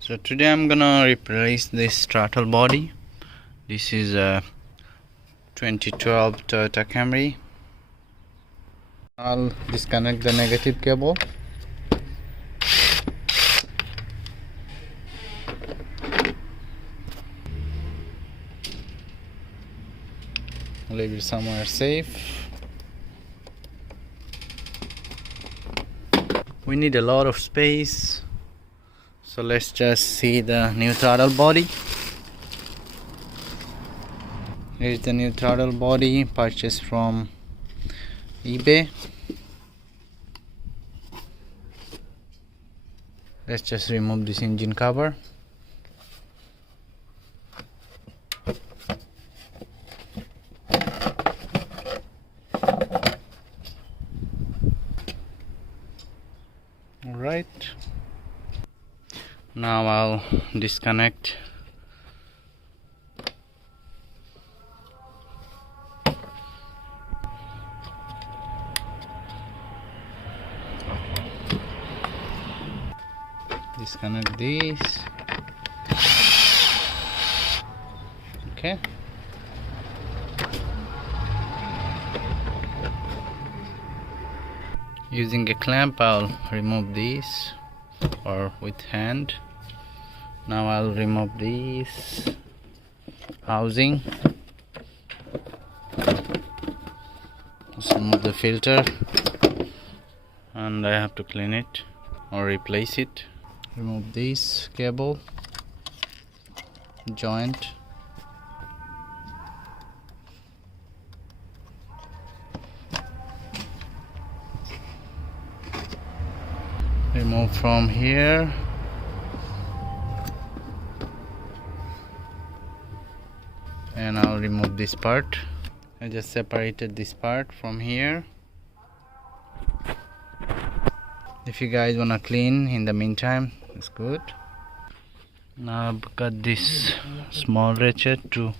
So today I'm gonna replace this throttle body. This is a 2012 Toyota Camry. I'll disconnect the negative cable. Leave it somewhere safe. We need a lot of space, so let's just see the new throttle body. Here's the new throttle body purchased from eBay. Let's just remove this engine cover. Alright, now I'll disconnect this. Okay, using a clamp I'll remove these, or with hand. Now I'll remove this housing. Just remove the filter, and I have to clean it or replace it. Remove this cable joint. Remove from here. And I'll remove this part. I just separated this part from here. If you guys wanna clean in the meantime, it's good. Now I've got this small ratchet to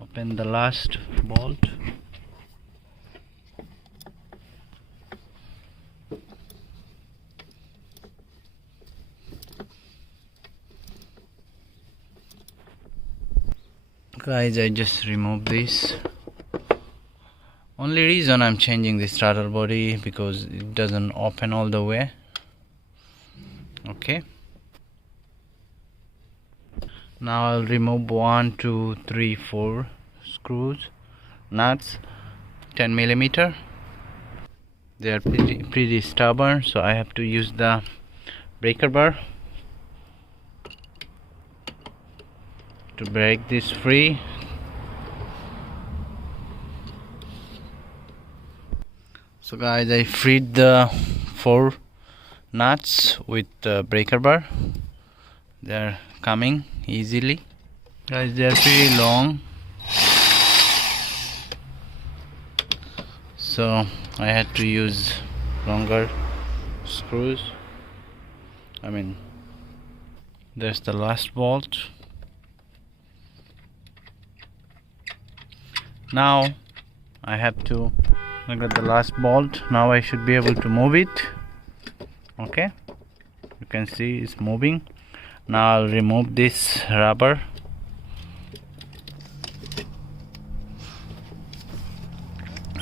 open the last bolt. Guys, I just removed this. Only reason I'm changing this throttle body because it doesn't open all the way. Okay, now I'll remove 1 2 3 4 screws, nuts, 10 millimeter. They are pretty stubborn, so I have to use the breaker bar to break this free. So guys, I freed the 4 nuts with the breaker bar. They're coming easily. Guys, they're pretty long, so I had to use longer screws. There's the last bolt. Now I got the last bolt. Now I should be able to move it. Okay, you can see it's moving. Now I'll remove this rubber.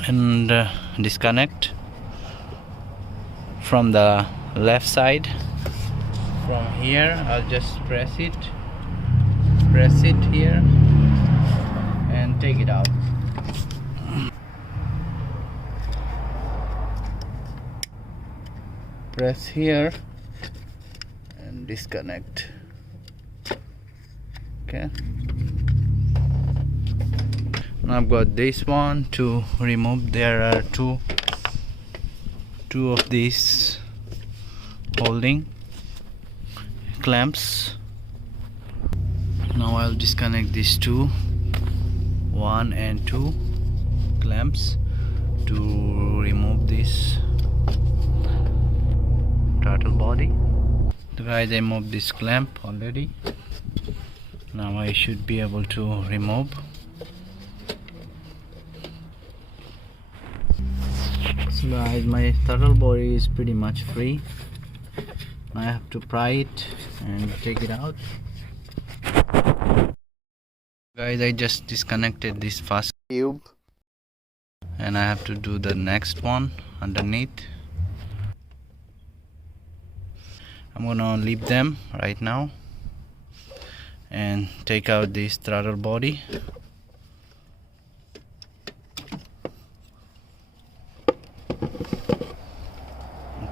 And disconnect from the left side. From here I'll just press it here and take it out. Press here and disconnect. Okay, now I've got this one to remove. There are two of these holding clamps. Now I'll disconnect these 1 and 2 clamps to remove this throttle body. So guys, I moved this clamp already. Now I should be able to remove. So guys, my throttle body is pretty much free. I have to pry it and take it out. Guys, I just disconnected this first tube and I have to do the next one underneath. I'm gonna leave them right now and take out this throttle body.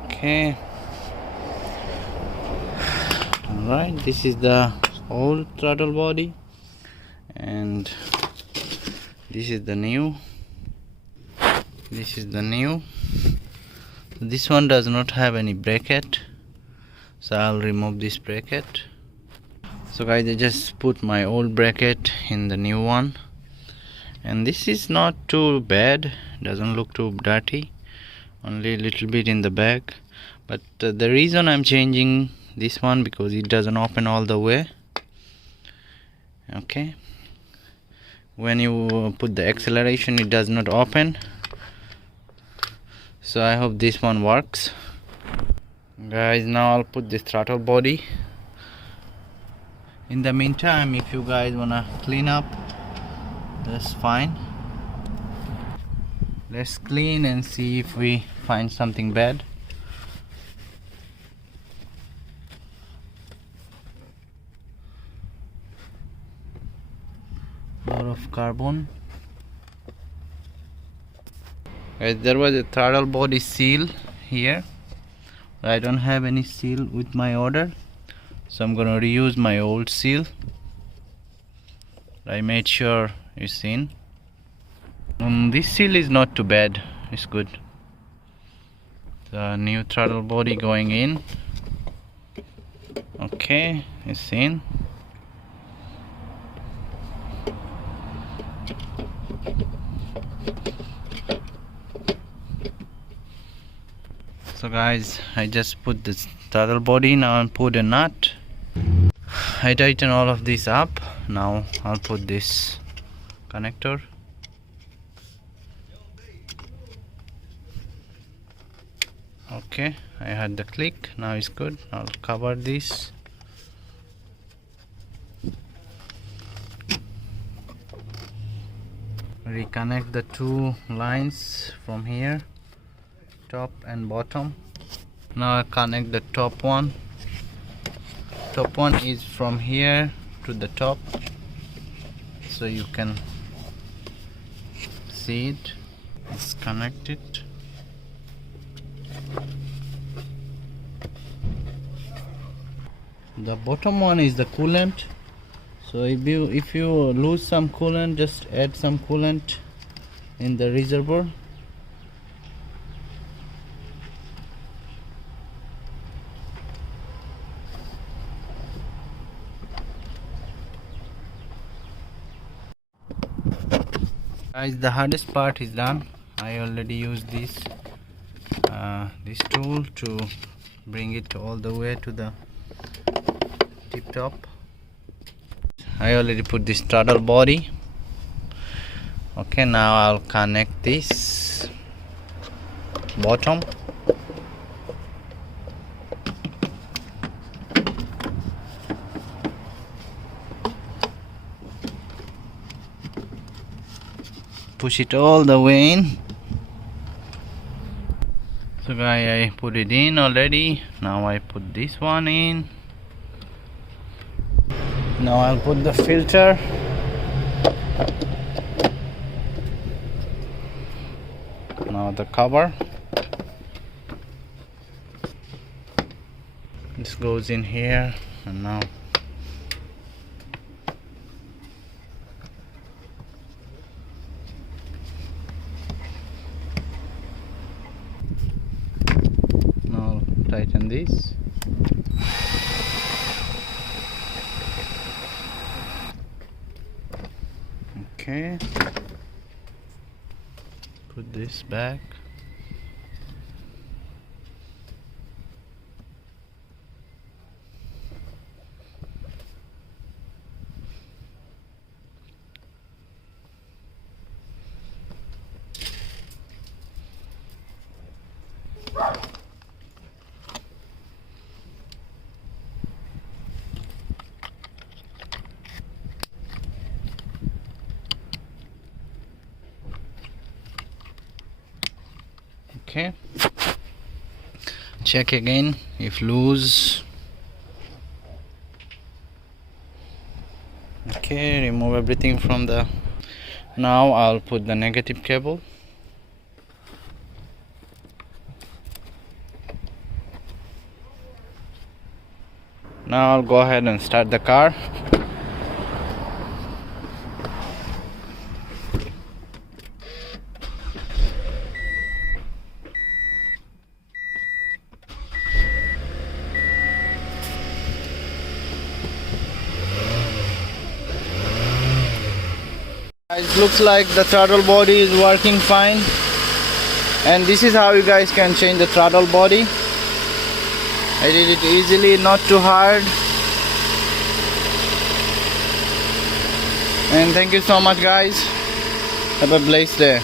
Okay. Alright, this is the old throttle body and this is the new. This one does not have any bracket, so I'll remove this bracket. So guys, I just put my old bracket in the new one, and this is not too bad, doesn't look too dirty, only a little bit in the back. But the reason I'm changing this one because it doesn't open all the way. Okay, when you put the acceleration it does not open, so I hope this one works. Guys, now I'll put the throttle body. In the meantime, if you guys wanna clean up, that's fine. Let's clean and see if we find something bad. Lot of carbon. Guys, there was a throttle body seal here. I don't have any seal with my order, so I'm gonna reuse my old seal. I made sure it's in. This seal is not too bad, it's good. The new throttle body going in. Okay, it's in. So guys, I just put this throttle body, now I'll put a nut. I tighten all of this up. Now I'll put this connector. Okay, I had the click, now it's good. I'll cover this. Reconnect the two lines from here, top and bottom. Now I connect the top one. Top one is from here to the top, so you can see it. It's connected. The bottom one is the coolant, so if you lose some coolant, just add some coolant in the reservoir. Guys, the hardest part is done. I already used this tool to bring it all the way to the tip top. I already put this throttle body. Okay, now I'll connect this bottom. Push it all the way in. So guys, I put it in already. Now I put this one in. Now I'll put the filter. Now the cover. This goes in here, and now tighten this. Okay, put this back. Okay, check again if loose. Okay, remove everything from the. Now I'll put the negative cable. Now I'll go ahead and start the car. It looks like the throttle body is working fine, and this is how you guys can change the throttle body. I did it easily, not too hard. And thank you so much guys. Have a blessed day.